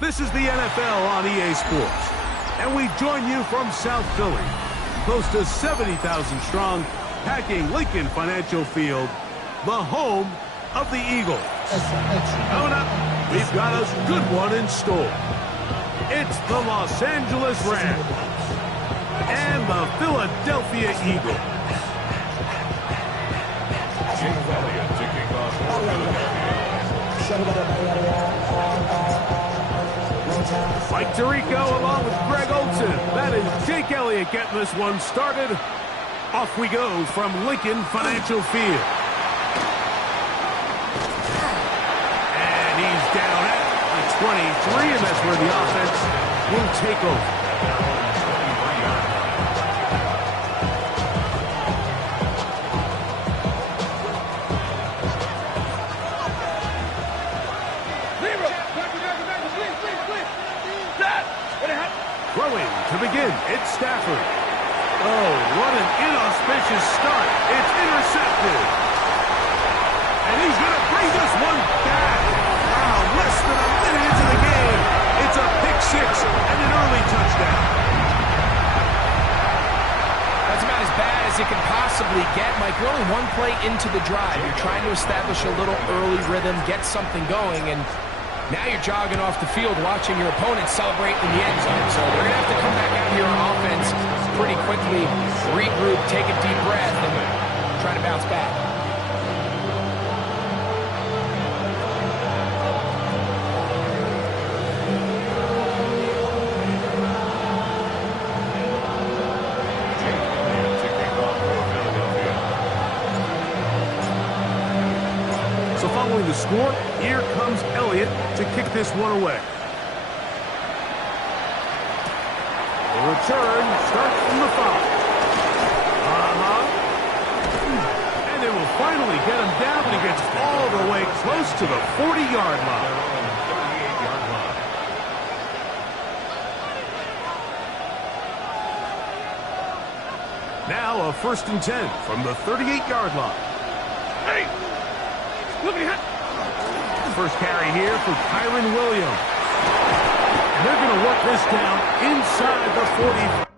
This is the NFL on EA Sports, and we join you from South Philly, close to 70,000 strong, packing Lincoln Financial Field, the home of the Eagles. Coming up, we've got a good one in store. It's the Los Angeles Rams and the Philadelphia Eagles. Jake Elliott kicking off for Philadelphia. Mike Tirico along with Greg Olsen. That is Jake Elliott getting this one started. Off we go from Lincoln Financial Field. And he's down at the 23, and that's where the offense will take over. Throwing to begin, it's Stafford. Oh, what an inauspicious start. It's intercepted. And he's going to bring this one back. Wow, less than a minute into the game. It's a pick six and an early touchdown. That's about as bad as it can possibly get. Mike, we're only one play into the drive. You're trying to establish a little early rhythm, get something going, and now you're jogging off the field watching your opponent celebrate in the end zone. So they're going to have to come back out here on offense pretty quickly, regroup, take a deep breath, and try to bounce back. Jake Elliott kicking off for Philadelphia. So following the score, here comes Elliott to kick this one away. The return starts from the 5. And they will finally get him down, but he gets all the way close to the 40-yard line. 38-yard line. Now a 1st and 10 from the 38-yard line. Hey! Look at that! First carry here for Kyren Williams. And they're going to work this down inside the 40.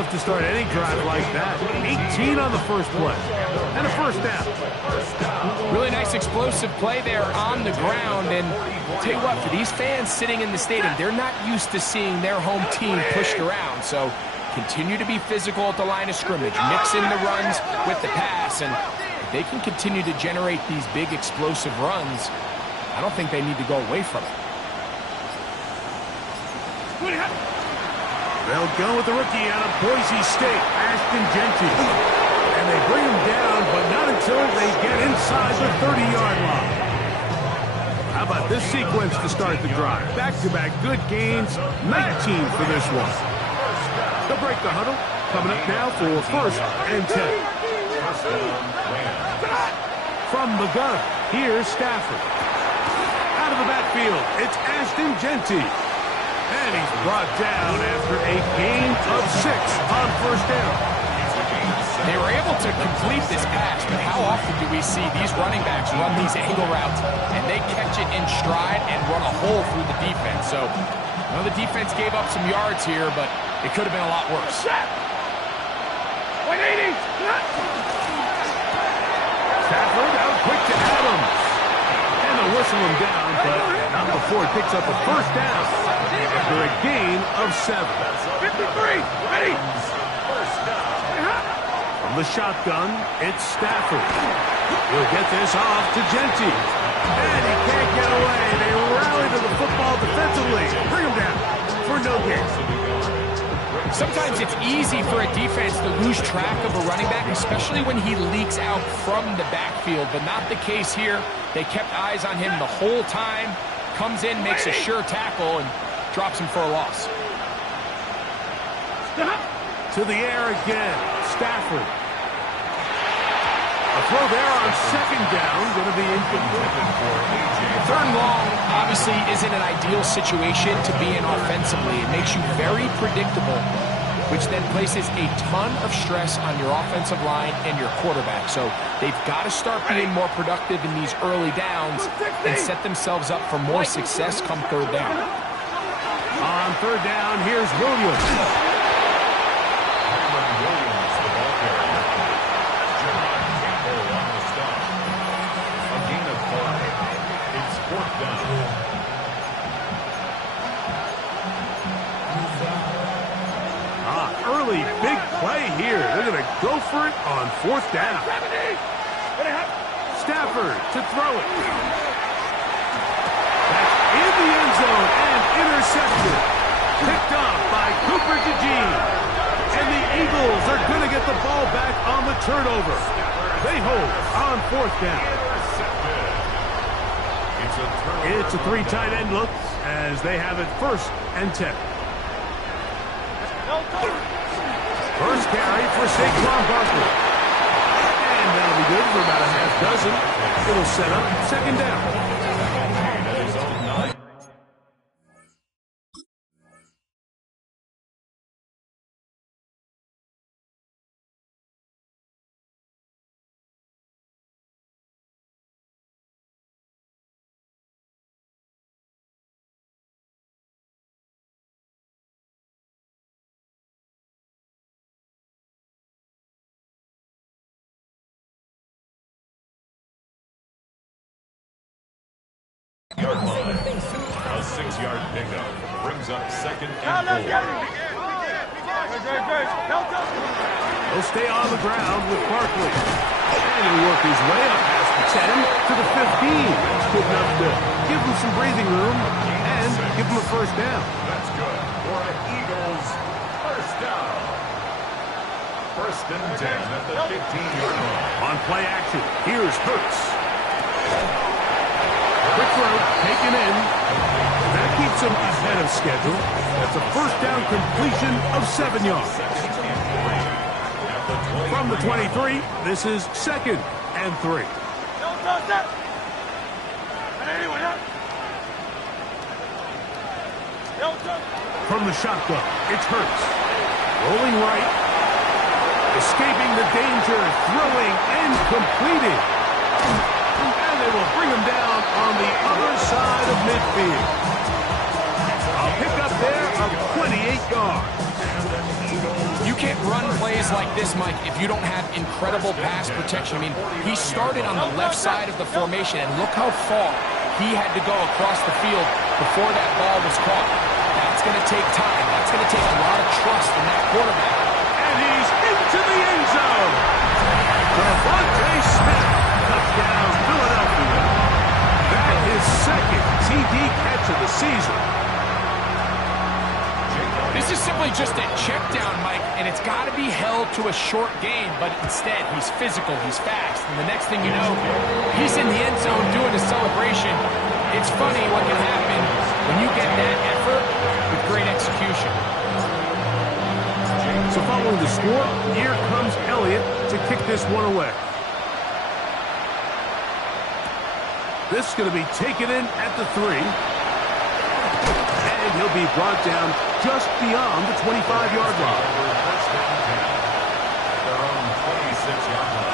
love to start any drive like that. 18 on the first play. And a first down. Really nice explosive play there on the ground. And I'll tell you what, for these fans sitting in the stadium, they're not used to seeing their home team pushed around. So continue to be physical at the line of scrimmage. Mix in the runs with the pass. And if they can continue to generate these big explosive runs, I don't think they need to go away from it. They'll go with the rookie out of Boise State, Ashton Jeanty. And they bring him down, but not until they get inside the 30-yard line. How about this sequence to start the drive? Back-to-back good gains, 19 for this one. They'll break the huddle. Coming up now for first and 10. From the gun, here's Stafford. Out of the backfield, it's Ashton Jeanty. And he's brought down after a gain of 6 on first down. They were able to complete this pass, but how often do we see these running backs run these angle routes and they catch it in stride and run a hole through the defense? So, I know the defense gave up some yards here, but it could have been a lot worse. Stafford out quick to Adams. And they'll whistle him down, but not before he picks up a first down after a gain of 7. 53, ready. From the shotgun, it's Stafford. He'll get this off to Jeanty. And he can't get away. They rally to the football defensively. Bring him down for no gain. Sometimes it's easy for a defense to lose track of a running back, especially when he leaks out from the backfield, but not the case here. They kept eyes on him the whole time. Comes in, makes a sure tackle, and drops him for a loss. To the air again, Stafford. A throw there on second down, going to be incomplete. Third and long obviously isn't an ideal situation to be in offensively. It makes you very predictable, which then places a ton of stress on your offensive line and your quarterback. So they've got to start being more productive in these early downs and set themselves up for more success come third down. On third down, here's Williams. Early big play here. They're going to go for it on fourth down. Stafford to throw it. That's in the end zone and intercepted. Picked off by Cooper DeJean. And the Eagles are going to get the ball back on the turnover. They hold on fourth down. It's a 3 tight end look as they have it first and 10. First carry for Saquon Barkley. And that'll be good for about a half dozen. It'll set up second down. Yard line. A 6-yard pickup brings up second and 4. He'll stay on the ground with Barkley. And he'll work his way up past the 10 to the 15. That's good enough to give him some breathing room and give him a first down. That's good for an Eagles first down. First and 10 at the 15-yard line. On play action, here's Hurts. Quick throw, taken in. That keeps him ahead of schedule. That's a first down completion of 7 yards. From the 23, this is second and 3. From the shotgun, it's Hurts. Rolling right. Escaping the danger, throwing and completing. And they will bring him down on the other side of midfield. A pickup there of 28 yards. You can't run plays like this, Mike, if you don't have incredible pass protection. I mean, he started on the left side of the formation, and look how far he had to go across the field before that ball was caught. That's going to take time. That's going to take a lot of trust in that quarterback. And he's into the end zone. Devontae Smith, touchdown, Philadelphia. That is second TD catch of the season. This is simply just a check down, Mike, and it's got to be held to a short gain, but instead he's physical, he's fast, and the next thing you know, he's in the end zone doing a celebration. It's funny what can happen when you get that effort with great execution. So following the score, here comes Elliott to kick this one away. This is going to be taken in at the 3. And he'll be brought down just beyond the 25-yard line. First and 10. Their own 26-yard line.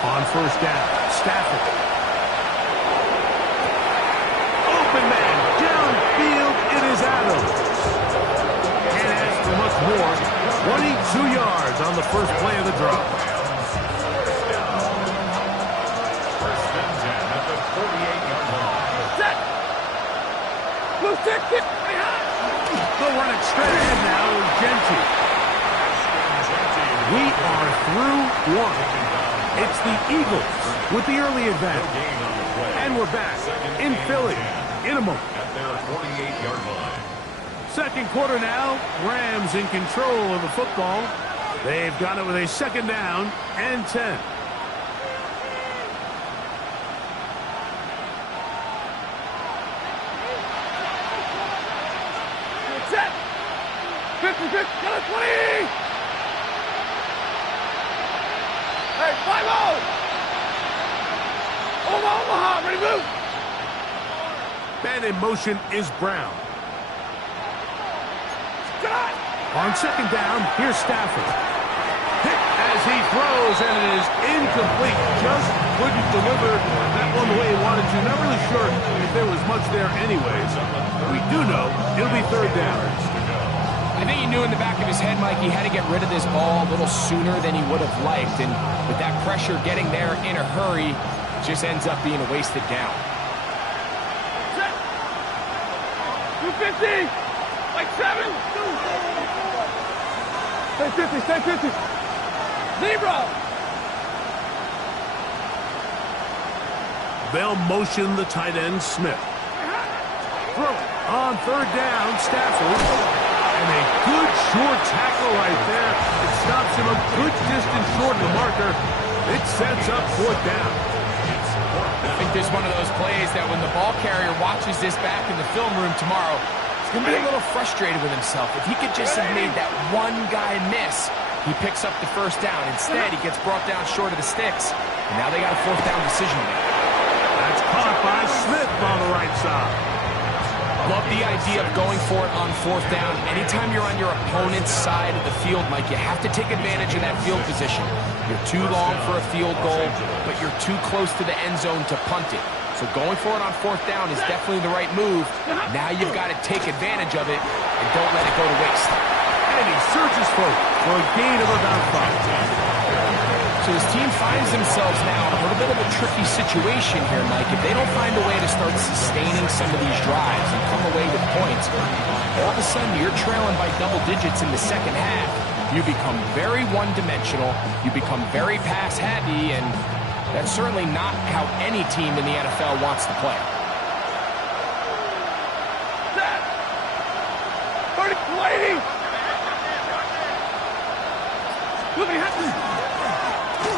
On first down, Stafford. Open man, downfield, it is Adams. Can't ask for much more. 22 yards on the first play of the drop. First and 10 at the 48-yard line. Set! Blue stick, kick, They'll run it straight ahead now with Genty. We are through one. It's the Eagles with the early advantage. And we're back in Philly in a moment. At their 48-yard line. Second quarter now. Rams in control of the football. They've got it with a second down and 10. set! 50, 50, got a 20! Hey, 5-0! Omaha, ready to move! Man in motion is Brown. Shot! On second down, here's Stafford. Hit as he throws, and it is incomplete. Just couldn't deliver that one the way he wanted to. Not really sure if there was much there anyways. We do know it'll be third down. I think he knew in the back of his head, Mike, he had to get rid of this ball a little sooner than he would have liked. And with that pressure getting there in a hurry, just ends up being a wasted down. Set! 250! Like 7! Stay 50, stay 50! Zebra! They'll motion the tight end, Smith. Throw it. On third down, Stafford. And a good short tackle right there. It stops him a good distance short of the marker. It sets up fourth down. I think this is one of those plays that when the ball carrier watches this back in the film room tomorrow, he's going to be a little frustrated with himself. If he could just have made that one guy miss, he picks up the first down. Instead, he gets brought down short of the sticks. And now they got a fourth down decision to make. That's caught by Smith on the right side. Love the idea of going for it on fourth down. Anytime you're on your opponent's side of the field, Mike, you have to take advantage of that field position. You're too long for a field goal, but you're too close to the end zone to punt it. So going for it on fourth down is definitely the right move. Now you've got to take advantage of it and don't let it go to waste. And he surges forward for a gain of about 5. So this team finds themselves now in a little bit of a tricky situation here, Mike. If they don't find a way to start sustaining some of these drives and come away with points, all of a sudden you're trailing by double digits in the second half. You become very one-dimensional. You become very pass-heavy, and that's certainly not how any team in the NFL wants to play. Set! 30, lady!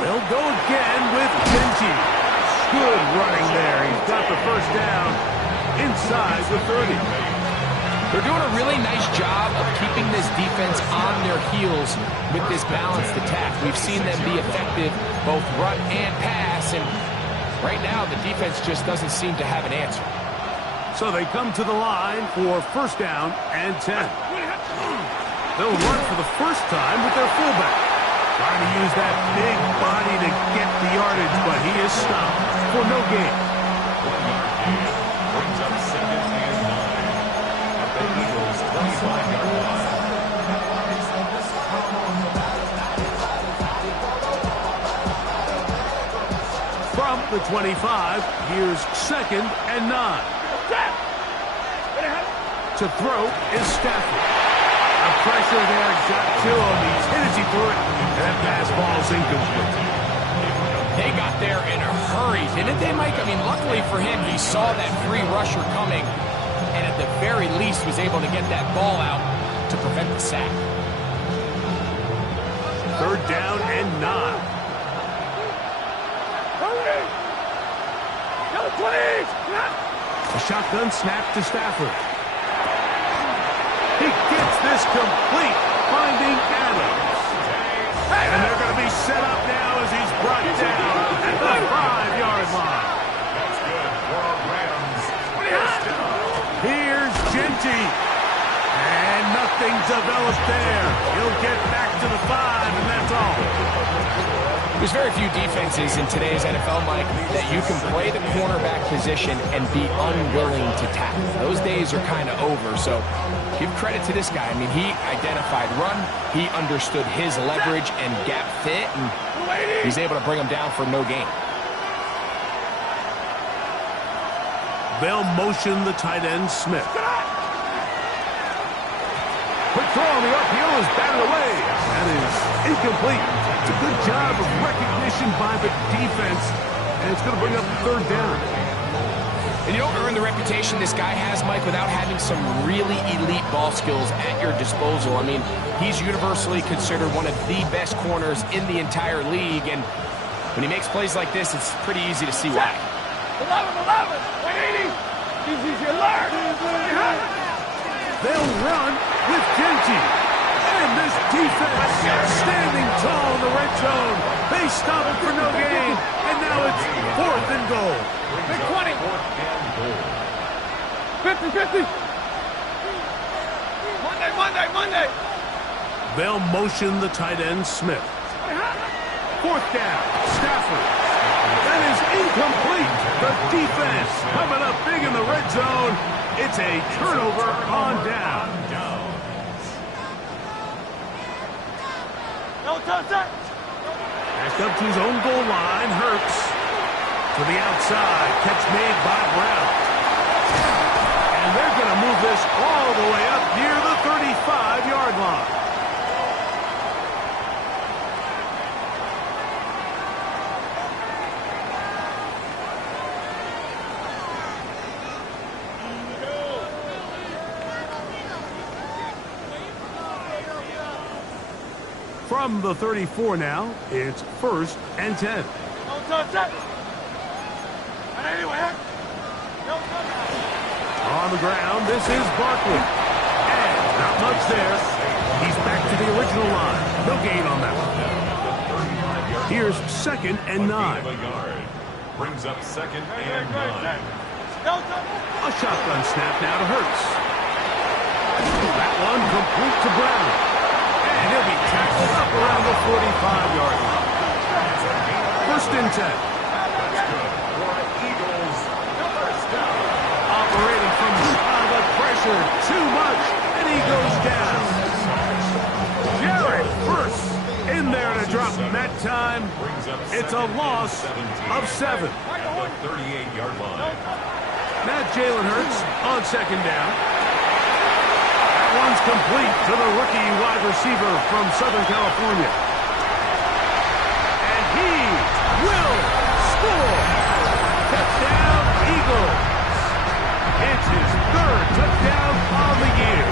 They'll go again with Genty. Good running there. He's got the first down inside the 30. They're doing a really nice job of keeping this defense on their heels with this balanced attack. We've seen them be effective both run and pass, and right now the defense just doesn't seem to have an answer. So they come to the line for first down and 10. They'll run for the first time with their fullback. Trying to use that big body to get the yardage, but he is stopped for no gain. 1 yard gain. Brings up second and 9. At the Eagles' 25-yard line. From the 25, here's second and 9. To throw is Stafford. A pressure there got to him. He's hit as he threw it, and that pass ball's incomplete. They got there in a hurry, didn't they, Mike? I mean, luckily for him, he saw that free rusher coming, and at the very least was able to get that ball out to prevent the sack. Third down and 9. A shotgun snap to Stafford. He gets this complete, finding Adams. And they're going to be set up now as he's brought down at the 5-yard line. That's good for Rams. First down. Here's Genty. And nothing developed there. He'll get back to the 5, and that's all. There's very few defenses in today's NFL, Mike, that you can play the cornerback position and be unwilling to tackle. Those days are kind of over, so give credit to this guy. I mean, he identified run, he understood his leverage and gap fit, and he's able to bring him down for no gain. They'll motion the tight end, Smith. Quick throw on the uphill is batted away. That is incomplete. It's a good job of recognition by the defense, and it's going to bring up third down. And you don't earn the reputation this guy has, Mike, without having some really elite ball skills at your disposal. I mean, he's universally considered one of the best corners in the entire league, and when he makes plays like this, it's pretty easy to see why. 11, 180. Easy to learn. They'll run with Genty. And this defense standing tall in the red zone. They stop it for no gain. And now it's 4th and goal. Big 20. 50. Monday. They'll motion the tight end, Smith. 4th down, Stafford. That is incomplete. The defense coming up big in the red zone. It's a turnover on down. Back up to his own goal line. Hurts to the outside. Catch made by Brown. And they're going to move this all the way up near the 35-yard line. From the 34 now, it's 1st and 10. On the ground, this is Barkley. And not much there. He's back to the original line. No gain on that one. Here's 2nd and 9. Brings up 2nd and 9. A shotgun snap now to Hurts. That one complete to Brown. And he'll be tackled up around the 45-yard line. 1st and 10. That's good for Eagles. First down. Operating from the pressure. Too much. And he goes down. Jared Verse in there to drop him that time. It's a loss of 7. At the 38-yard line. Now Jalen Hurts on 2nd down. One's complete to the rookie wide receiver from Southern California. And he will score. Touchdown, Eagles. It's his 3rd touchdown on the year.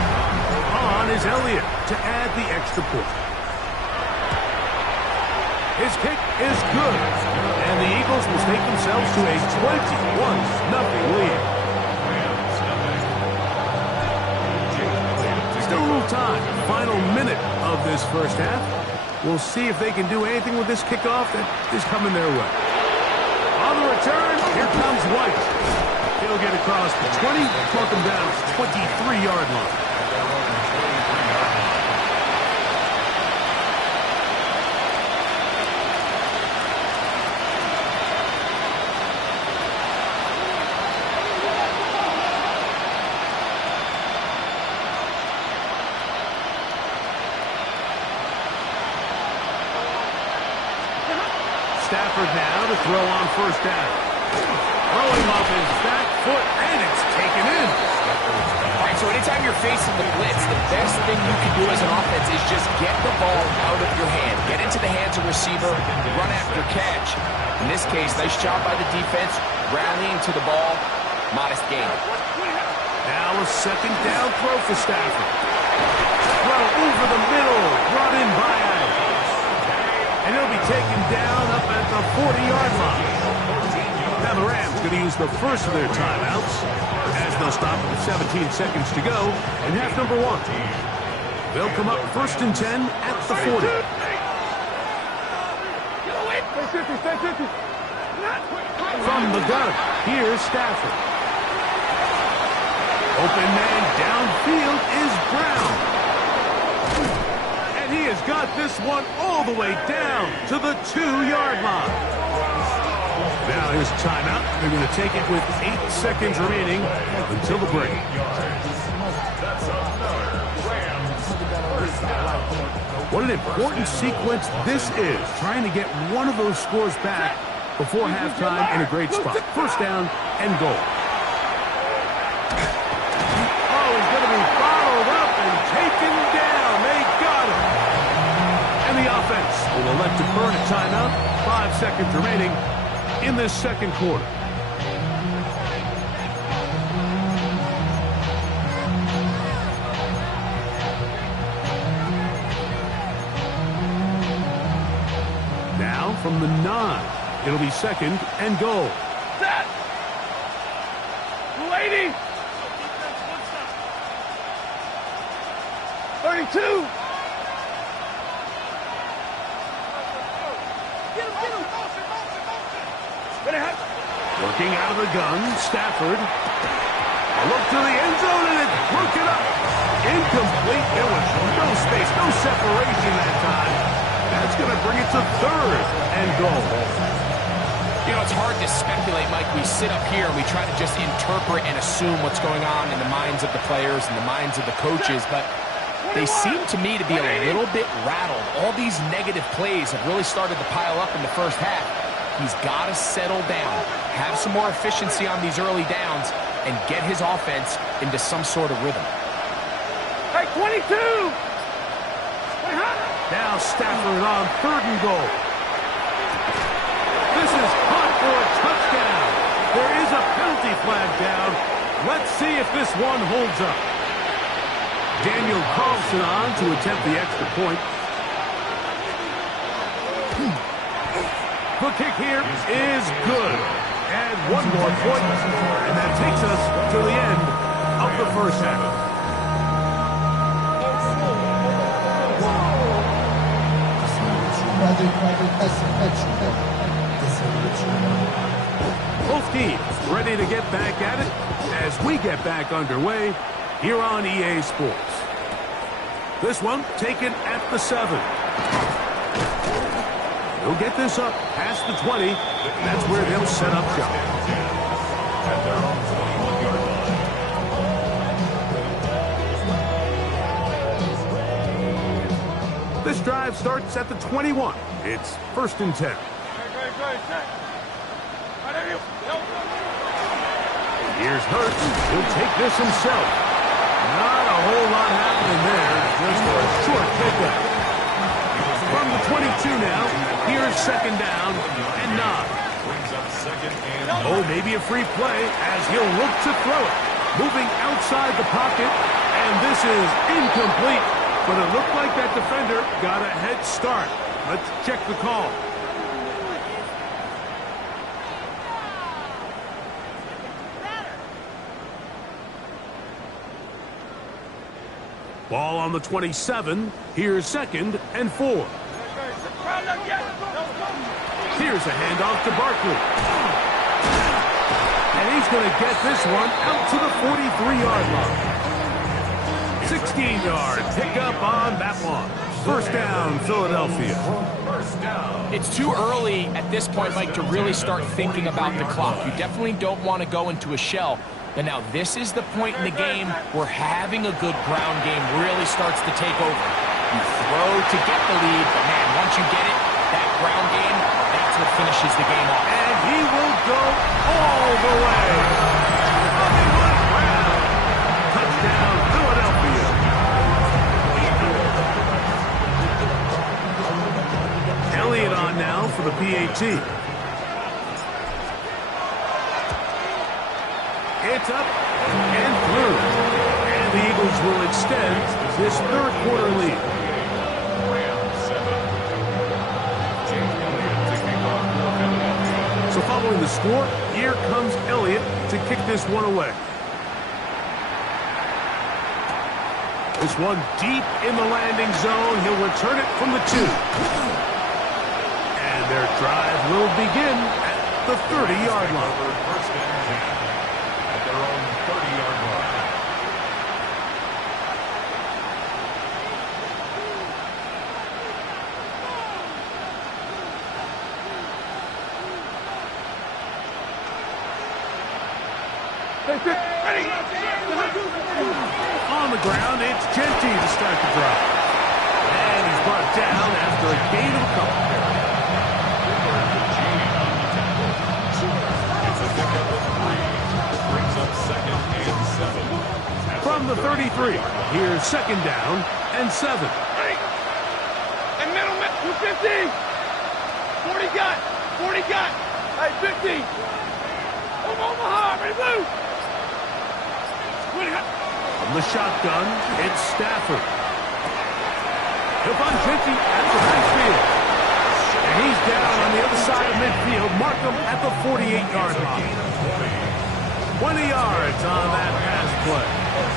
On is Elliott to add the extra point. His kick is good. And the Eagles will take themselves to a 21-0 lead. Still a little time. Final minute of this first half. We'll see if they can do anything with this kickoff that is coming their way. On the return, here comes White. He'll get across the 20, mark him down 23-yard line. Stafford now to throw on first down. Throwing off his back foot, and it's taken in. All right, so anytime you're facing the blitz, the best thing you can do as an offense is just get the ball out of your hand. Get into the hands of receiver, run after catch. In this case, nice job by the defense, rallying to the ball. Modest gain. Now a second down throw for Stafford. Throw over the middle, brought in by Adams. And he'll be taken down up at the 40-yard line. Now the Rams going to use the first of their timeouts as they'll stop with 17 seconds to go in half number 1. They'll come up first and 10 at the 40. From the gun, here's Stafford. Open man downfield is Brown. And he has got this one all the way down to the 2-yard line. Now his timeout. They're going to take it with 8 seconds remaining until the break. What an important sequence this is, trying to get one of those scores back before halftime in a great spot. First down and goal. Oh, he's going to be followed up and taken down. They got him. And the offense will elect to burn a timeout. 5 seconds remaining in this second quarter. Now from the 9, it'll be second and goal. Set. 280. 32. Working out of the gun, Stafford. A look to the end zone, and it's broken up. Incomplete. There was no space, no separation that time. That's going to bring it to third and goal. You know, it's hard to speculate, Mike. We sit up here and we try to just interpret and assume what's going on in the minds of the players and the minds of the coaches, but they seem to me to be a little bit rattled. All these negative plays have really started to pile up in the first half. He's got to settle down, have some more efficiency on these early downs, and get his offense into some sort of rhythm. Hey, 22! Now Stafford on third and goal. This is caught for a touchdown. There is a penalty flag down. Let's see if this one holds up. Daniel Carlson on to attempt the extra point. The kick here is good. And one more point, and that takes us to the end of the first half. Both teams ready to get back at it as we get back underway here on EA Sports. This one taken at the 7. They'll get this up past the 20. That's where they'll set up shop. This drive starts at the 21. It's first and 10. Here's Hurts. He'll take this himself. Not a whole lot happening there. Just a short pickup. From the 22 now, here's second down and 9. Oh, maybe a free play as he'll look to throw it. Moving outside the pocket, and this is incomplete. But it looked like that defender got a head start. Let's check the call. Ball on the 27. Here's second and 4. Here's a handoff to Barkley. And he's going to get this one out to the 43-yard line. 16-yard pickup on that one. First down, Philadelphia. It's too early at this point, Mike, to really start thinking about the clock. You definitely don't want to go into a shell. But now this is the point in the game where having a good ground game really starts to take over. You throw to get the lead, but man, once you get it, that ground game, that's what finishes the game off. And he will go all the way. Hollywood Brown. Touchdown, Philadelphia. Elliott on now for the PAT. It's up and through. And the Eagles will extend this third quarter lead. So following the score, here comes Elliott to kick this one away. This one deep in the landing zone. He'll return it from the 2. And their drive will begin at the 30-yard line. At their own 30-yard line. Ready? On the ground, it's Genty to start the drive. And he's brought down after a gain of a couple. It's a pickup of 3. Brings up 2nd and 7. From the 33, here's 2nd down and 7. Ready? And middle, 250. 40 got. 40 got. Hey, 50. Omaha, ready, blue. From the shotgun, it's Stafford. Devon Genty at the backfield. And he's down on the other side of midfield. Mark him at the 48-yard line. 20 yards on that pass play.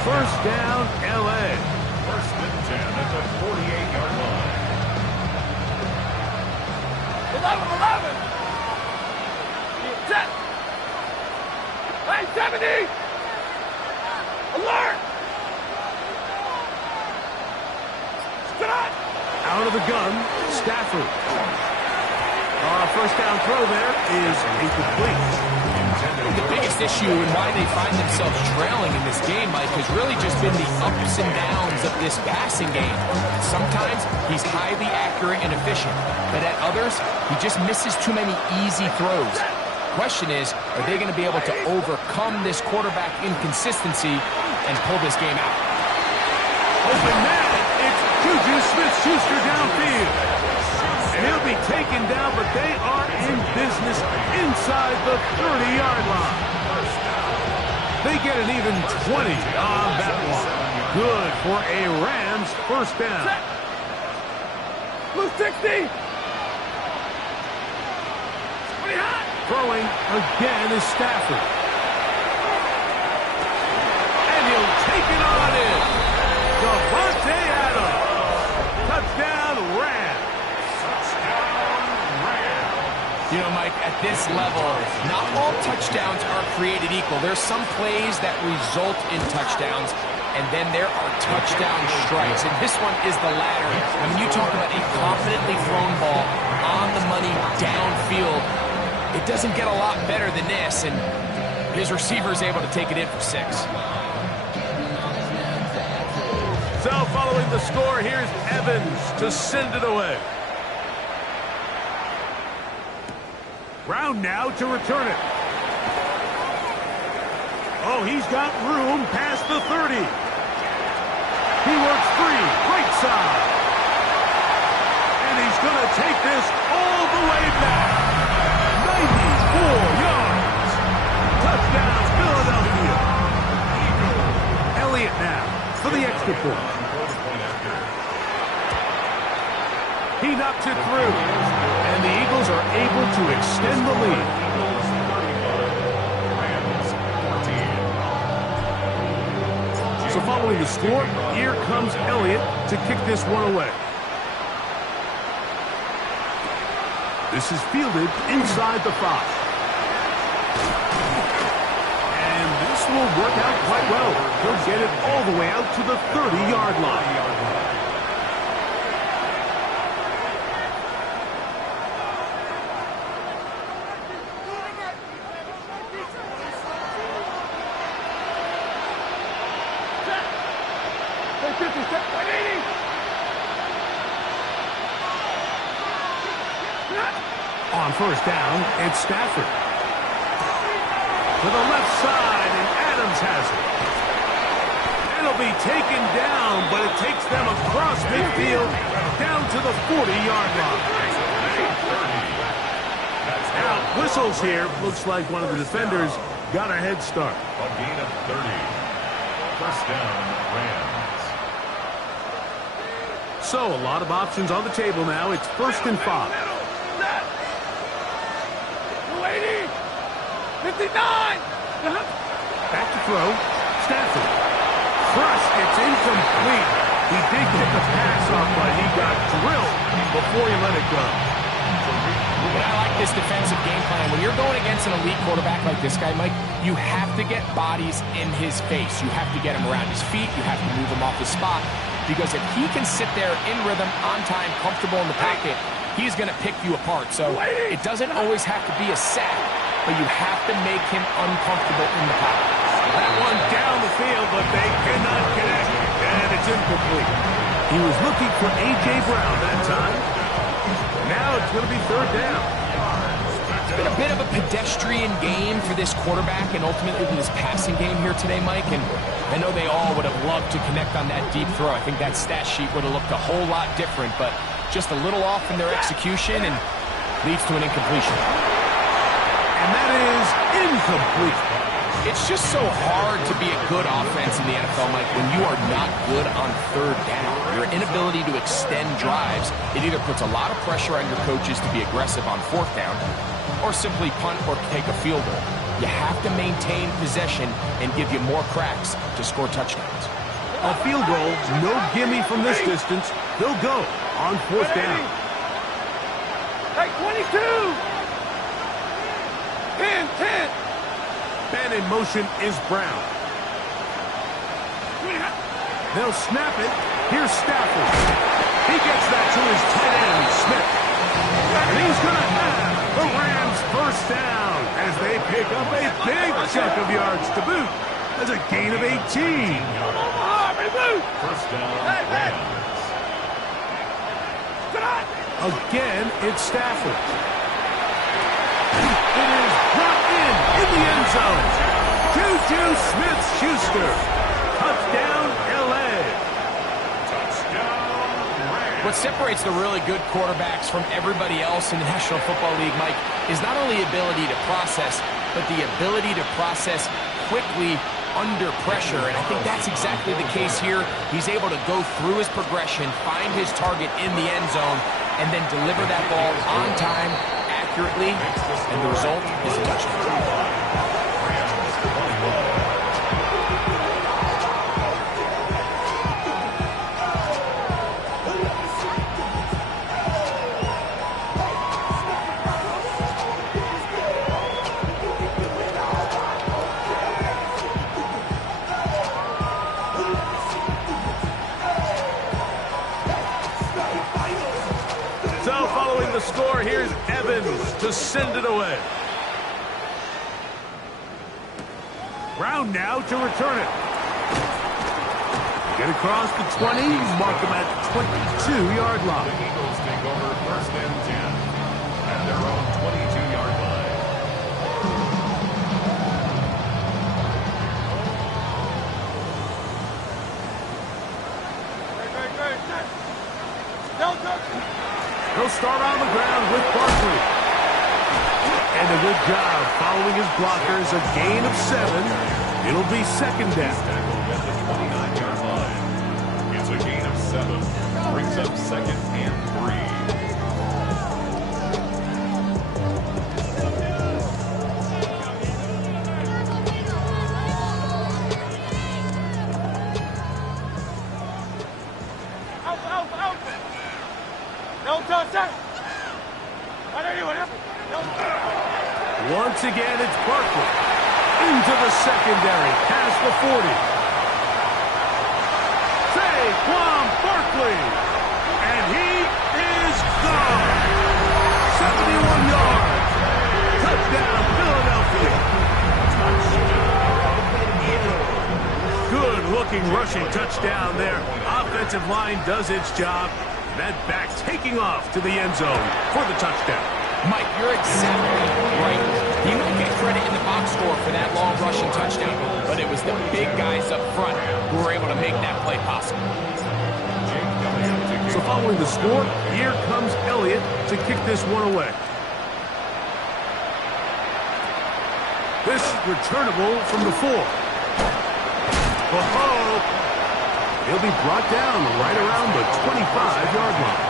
First down, L.A. 1st and 10 at the 48-yard line. 11. Set. Hey, 70. Alert. Stop. Out of the gun, Stafford. First down throw there is incomplete. The biggest issue and why they find themselves trailing in this game, Mike, has really just been the ups and downs of this passing game. Sometimes he's highly accurate and efficient, but at others, he just misses too many easy throws. The question is, are they going to be able to overcome this quarterback inconsistency and pull this game out? Open man, it's Juju Smith-Schuster downfield. And he'll be taken down, but they are in business inside the 30-yard line. They get an even 20 on that one. Good for a Rams first down. Blue 60. Throwing again is Stafford. And he'll take it on in. Davante Adams. Touchdown, Rams. You know, Mike, at this level, not all touchdowns are created equal. There's some plays that result in touchdowns, and then there are touchdown strikes. And this one is the latter. I mean, you talk about a confidently thrown ball on the money downfield. It doesn't get a lot better than this, and his receiver is able to take it in for 6. So following the score, here's Evans to send it away. Brown now to return it. Oh, he's got room past the 30. He works free, right side. And he's going to take this all the way back. 94 yards. Touchdown, Philadelphia. Elliott now for the extra point. He knocks it through. And the Eagles are able to extend the lead. So following the score, here comes Elliott to kick this one away. This is fielded inside the 5. And this will work out quite well. He'll get it all the way out to the 30-yard line. On first down, it's Stafford. To the left side, and Adams has it. It'll be taken down, but it takes them across midfield down to the 40-yard line. Now, whistles here. Looks like one of the defenders got a head start. A gain of 30. First down, Rams. So, a lot of options on the table now. It's 1st and 5. 280. 59. Back to throw. Stafford. Thrust, it's incomplete. He did get the pass off, but he got drilled before he let it go. But I like this defensive game plan. When you're going against an elite quarterback like this guy, Mike, you have to get bodies in his face. You have to get him around his feet. You have to move him off his spot. Because if he can sit there in rhythm, on time, comfortable in the pocket, he's going to pick you apart. So it doesn't always have to be a sack, but you have to make him uncomfortable in the pocket. That one down the field, but they cannot connect. And it's incomplete. He was looking for A.J. Brown that time. Now it's going to be 3rd down. It's been a bit of a pedestrian game for this quarterback and ultimately this passing game here today, Mike. And I know they all would have loved to connect on that deep throw. I think that stat sheet would have looked a whole lot different, but just a little off in their execution and leads to an incompletion. And that is incomplete. It's just so hard to be a good offense in the NFL, Mike, when you are not good on 3rd down. Your inability to extend drives, it either puts a lot of pressure on your coaches to be aggressive on 4th down or simply punt or take a field goal. You have to maintain possession and give you more cracks to score touchdowns. A field goal, no gimme from this distance. They'll go on 4th down. Hey, 22. 10. Man in motion is Brown. They'll snap it. Here's Stafford. He gets that to his tight end, Smith. And he's going to have the Rams 1st down as they pick up a big chunk of yards to boot. That's a gain of 18. First down, Rams. Again, it's Stafford. It is brought in the end zone. Juju Smith-Schuster. Touchdown, L.A. Touchdown, Rams. What separates the really good quarterbacks from everybody else in the National Football League, Mike, is not only ability to process, but the ability to process quickly under pressure. And I think that's exactly the case here. He's able to go through his progression, find his target in the end zone, and then deliver that ball on time, accurately, and the result is a touchdown. The score, here's Evans to send it away. Brown now to return it. Get across the 20, mark him at 22-yard line. The Eagles take over 1st and 10 at their own 22-yard line. He'll start on the ground with Barkley. And a good job following his blockers, a gain of 7. It'll be 2nd down. Tackled at the 29-yard line. It's a gain of 7. Brings up 2nd and 3. Once again, it's Barkley. Into the secondary, past the 40. Saquon Barkley. And he is gone. 71 yards. Touchdown, Philadelphia. Good-looking rushing touchdown there. Offensive line does its job. That back taking off to the end zone for the touchdown. Mike, you're exactly right. You might get credit in the box score for that long rushing touchdown, but it was the big guys up front who were able to make that play possible. So following the score, here comes Elliott to kick this one away. This is returnable from the 4. Oh, he'll be brought down right around the 25-yard line.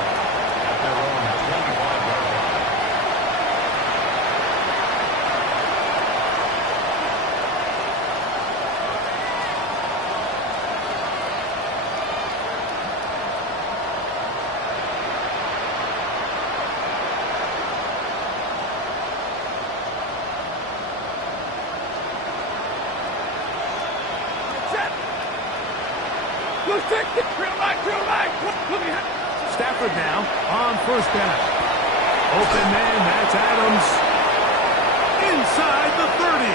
Stafford now on first down. Open man, that's Adams. Inside the 30.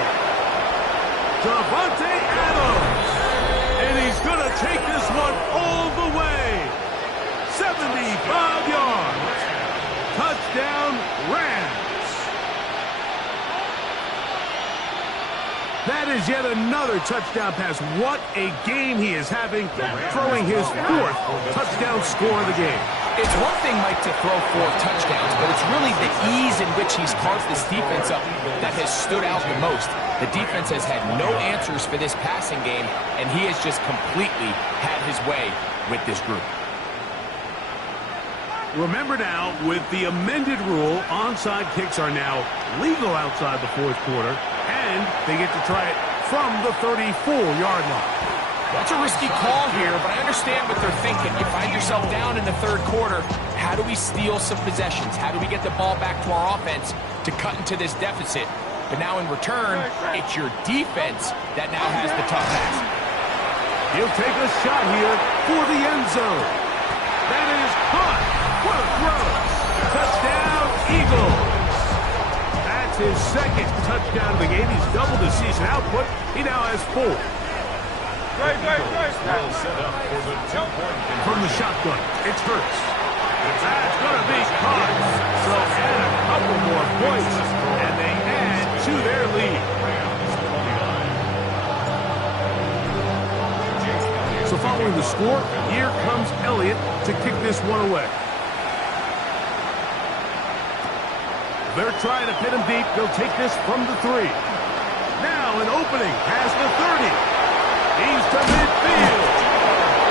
Davante Adams. And he's going to take this one all the way. 75 yards. Touchdown, Rams. That is yet another touchdown pass. What a game he is having, throwing his 4th touchdown score of the game. It's one thing, Mike, to throw 4 touchdowns, but it's really the ease in which he's carved this defense up that has stood out the most. The defense has had no answers for this passing game, and he has just completely had his way with this group. Remember now, with the amended rule, onside kicks are now legal outside the 4th quarter, and they get to try it from the 34-yard line. That's a risky call here, but I understand what they're thinking. You find yourself down in the 3rd quarter. How do we steal some possessions? How do we get the ball back to our offense to cut into this deficit? But now in return, it's your defense that now has the tough pass. He'll take a shot here for the end zone. That is caught. What a throw. Touchdown, Eagles. That's his 2nd touchdown of the game. He's doubled his season output. He now has 4. From the shotgun, it's Hurts. That's going to be caught. So add a couple more points, and they add to their lead. So following the score, here comes Elliott to kick this one away. They're trying to pin him deep. They'll take this from the 3. Now an opening has the 30. He's to midfield.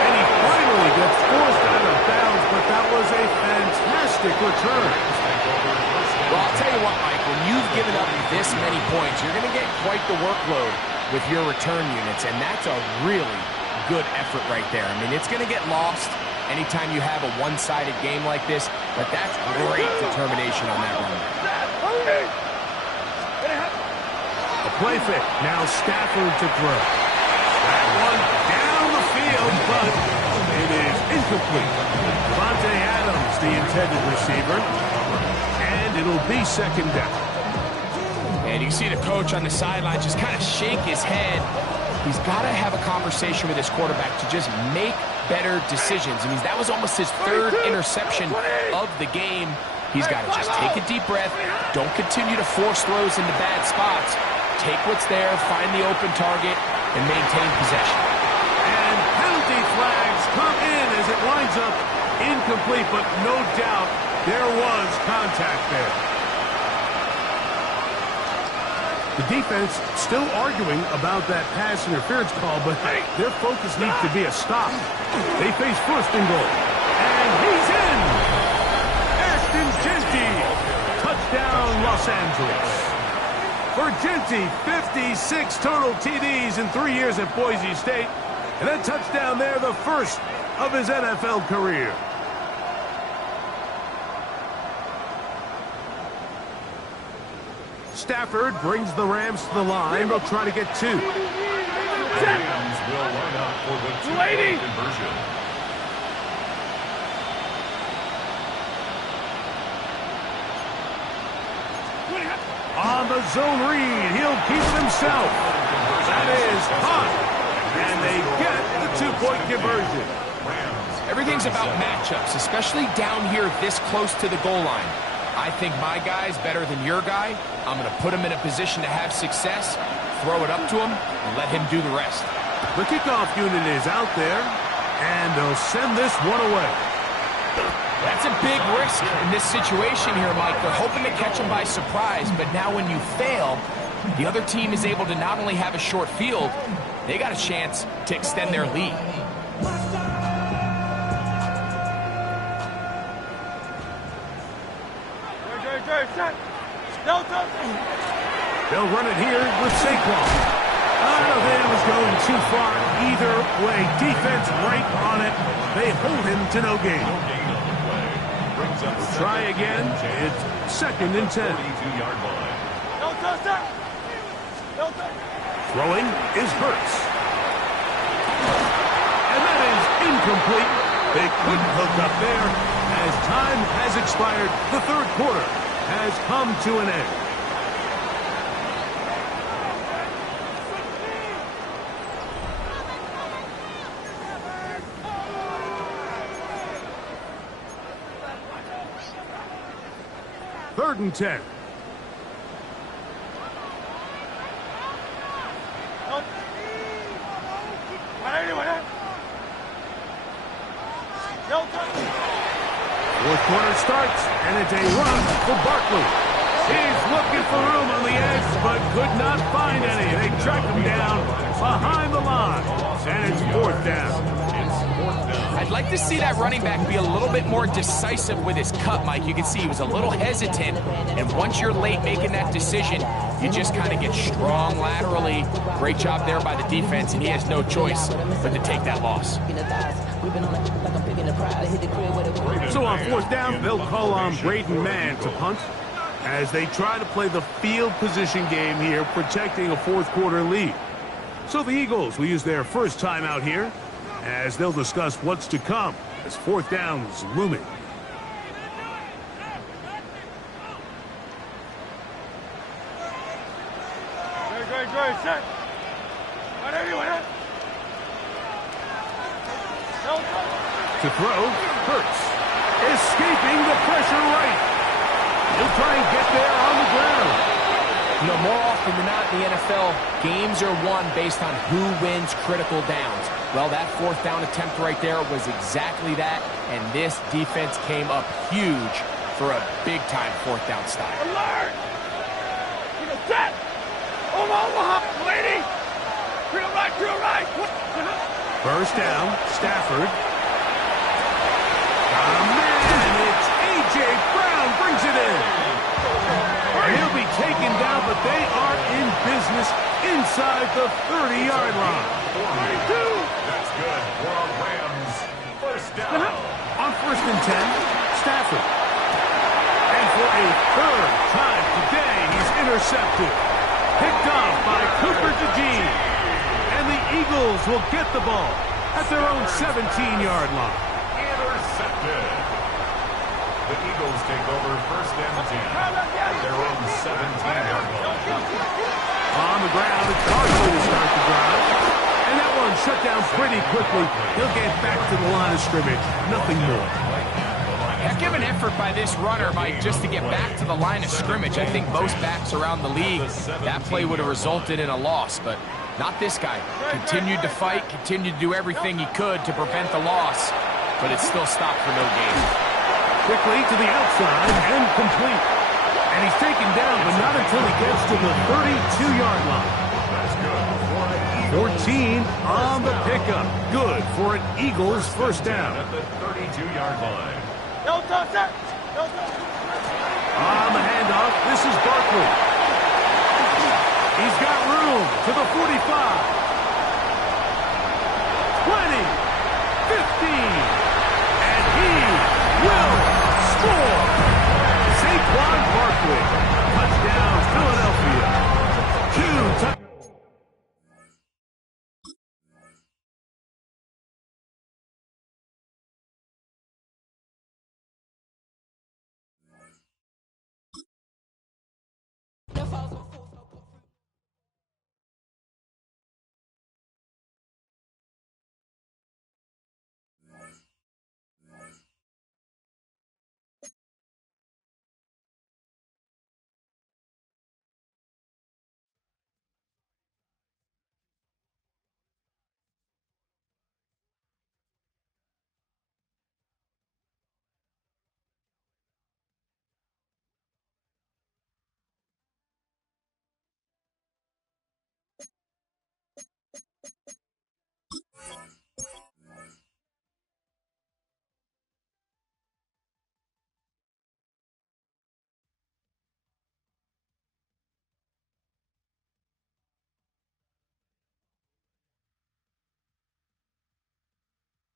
And he finally gets forced out of bounds, but that was a fantastic return. Well, I'll tell you what, Mike, when you've given up this many points, you're going to get quite the workload with your return units, and that's a really good effort right there. I mean, it's going to get lost anytime you have a one-sided game like this, but that's great determination on that run. A play fake. Now Stafford to throw. That one down the field, but it is incomplete. Davante Adams, the intended receiver, and it'll be 2nd down. And you see the coach on the sideline just kind of shake his head. He's got to have a conversation with his quarterback to just make better decisions. I mean, that was almost his 3rd interception of the game. He's got to just take a deep breath. Don't continue to force throws into bad spots. Take what's there, find the open target, and maintain possession. And penalty flags come in as it winds up incomplete, but no doubt there was contact there. The defense still arguing about that pass interference call, but their focus needs to be a stop. They face 1st and goal. And he's in! Ashton Jeanty. Touchdown, Los Angeles. For Jeanty, 56 total TDs in 3 years at Boise State. And a touchdown there, the 1st of his NFL career. Stafford brings the Rams to the line. They'll try to get 2. Rams will line up for the 2-point conversion. On the zone read, he'll keep it himself. That is caught. And they get the 2-point conversion. Rams Everything's about matchups, especially down here this close to the goal line. I think my guy's better than your guy. I'm going to put him in a position to have success, throw it up to him, and let him do the rest. The kickoff unit is out there, and they'll send this one away. That's a big risk in this situation here, Mike. They're hoping to catch him by surprise, but now when you fail, the other team is able to not only have a short field, they got a chance to extend their lead. They'll run it here with Saquon. I don't think it was going too far either way. Defense right on it. They hold him to no gain. Try again. It's 2nd and 10. Throwing is Hurts. And that is incomplete. They couldn't hook up there. As time has expired, the 3rd quarter has come to an end. Third and 10. Fourth quarter starts, and it's a run for Barkley. He's looking for room on the edge, but could not find any. They track him down behind the line, and it's 4th down. I'd like to see that running back be a little bit more decisive with his cut, Mike. You can see he was a little hesitant, and once you're late making that decision, you just kind of get strong laterally. Great job there by the defense, and he has no choice but to take that loss. So on 4th down, they'll call on Braden Mann to punt as they try to play the field position game here, protecting a 4th quarter lead. So the Eagles will use their first timeout here as they'll discuss what's to come as 4th down is looming. Great, set. To throw, Hurts, escaping the pressure right. He'll try and get there on the ground. You know, more often than not in the NFL, games are won based on who wins critical downs. Well, that 4th down attempt right there was exactly that, and this defense came up huge for a big-time 4th down stop. Alert! Set! Omaha, lady! To the right! First down, Stafford. Man, it's A.J. Brown brings it in. And he'll be taken down, but they are in business inside the 30-yard line. That's good for our Rams. First down. On 1st and 10, Stafford. And for a 3rd time today, he's intercepted. Picked off by Cooper DeJean. And the Eagles will get the ball at their own 17-yard line. Intercepted. The Eagles take over 1st and 10 at their own 17-yard line. On the ground, it's Barkley to start the drive. And that one shut down pretty quickly. He'll get back to the line of scrimmage. Nothing more. Heck of an effort by this runner, Mike, just to get back to the line of scrimmage. I think most backs around the league, that play would have resulted in a loss, but not this guy. Continued to fight, continued to do everything he could to prevent the loss, but it still stopped for no gain. Quickly to the outside and complete. And he's taken down, but not until he gets to the 32-yard line. That's good for an Eagles. 14 on the pickup. Good for an Eagles first down. At the 32-yard line. On the handoff, this is Barkley. He's got room to the 45.